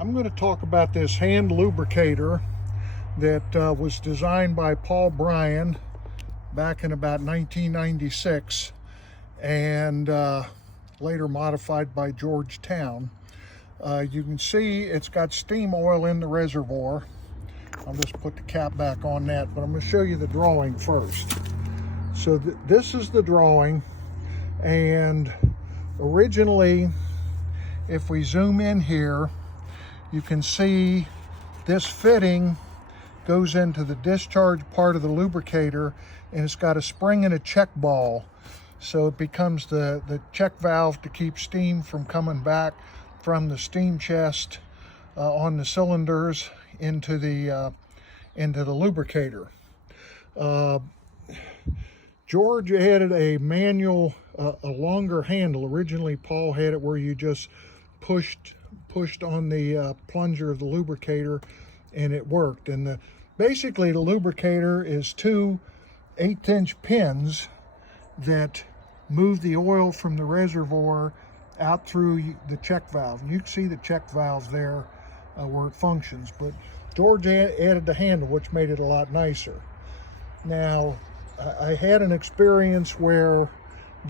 I'm going to talk about this hand lubricator that was designed by Paul Bryan back in about 1996 and later modified by Georgetown. You can see it's got steam oil in the reservoir. I'll just put the cap back on that, but I'm going to show you the drawing first. So this is the drawing, and originally, if we zoom in here, you can see this fitting goes into the discharge part of the lubricator, and it's got a spring and a check ball. So it becomes the check valve to keep steam from coming back from the steam chest on the cylinders into the lubricator. George added a manual, a longer handle. Originally, Paul had it where you just pushed on the plunger of the lubricator, and it worked. And basically, the lubricator is two 1/8-inch pins that move the oil from the reservoir out through the check valve. And you can see the check valve there where it functions. But George added the handle, which made it a lot nicer. Now, I had an experience where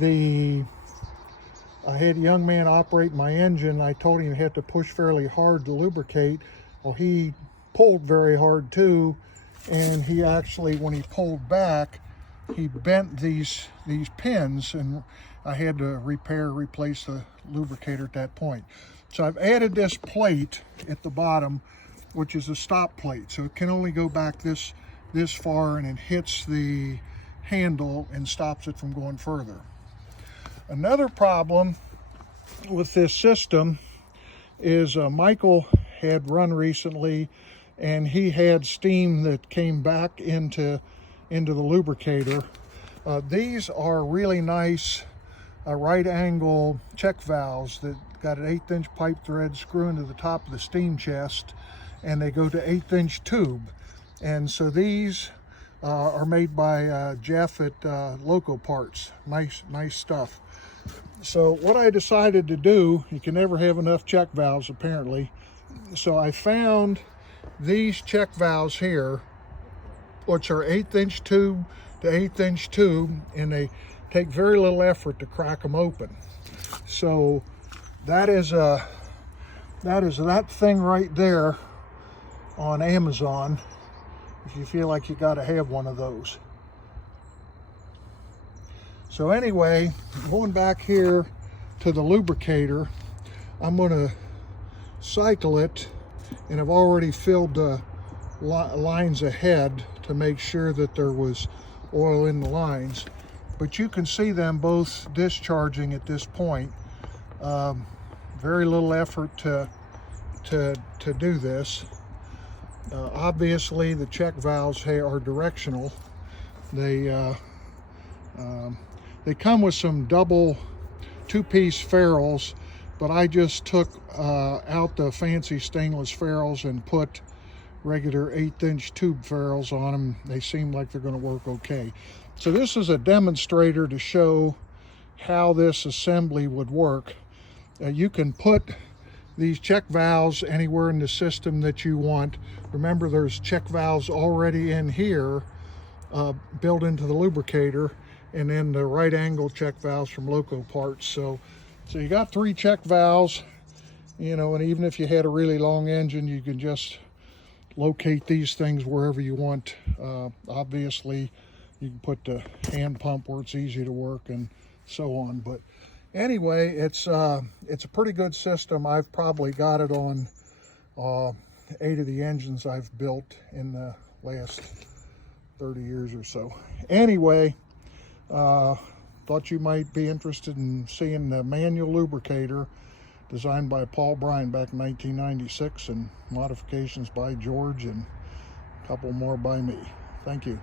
I had a young man operate my engine. I told him he had to push fairly hard to lubricate. Well, he pulled very hard too, and he actually, when he pulled back, he bent these pins, and I had to replace the lubricator at that point. So I've added this plate at the bottom, which is a stop plate. So it can only go back this far, and it hits the handle and stops it from going further. Another problem with this system is Michael had run recently, and he had steam that came back into the lubricator. These are really nice right angle check valves that got an 1/8-inch pipe thread screw into the top of the steam chest, and they go to 1/8-inch tube. And so these are made by Jeff at Loco Parts. Nice stuff. So what I decided to do, you can never have enough check valves apparently, so I found these check valves here, which are 1/8-inch tube to 1/8-inch tube, and they take very little effort to crack them open. So that is that thing right there on Amazon, if you feel like you got to have one of those. So anyway, going back here to the lubricator, I'm going to cycle it, and I've already filled the lines ahead to make sure that there was oil in the lines. But you can see them both discharging at this point. Very little effort to do this. Obviously, the check valves are directional. They come with some double two-piece ferrules, but I just took out the fancy stainless ferrules and put regular 1/8-inch tube ferrules on them. They seem like they're going to work okay. So this is a demonstrator to show how this assembly would work. You can put these check valves anywhere in the system that you want. Remember, there's check valves already in here built into the lubricator, and then the right angle check valves from Loco Parts. So you got 3 check valves, and even if you had a really long engine, you can just locate these things wherever you want. Obviously, you can put the hand pump where it's easy to work and so on. But anyway, it's a pretty good system. I've probably got it on 8 of the engines I've built in the last 30 years or so. Anyway, thought you might be interested in seeing the manual lubricator designed by Paul Bryan back in 1996, and modifications by George and a couple more by me. Thank you.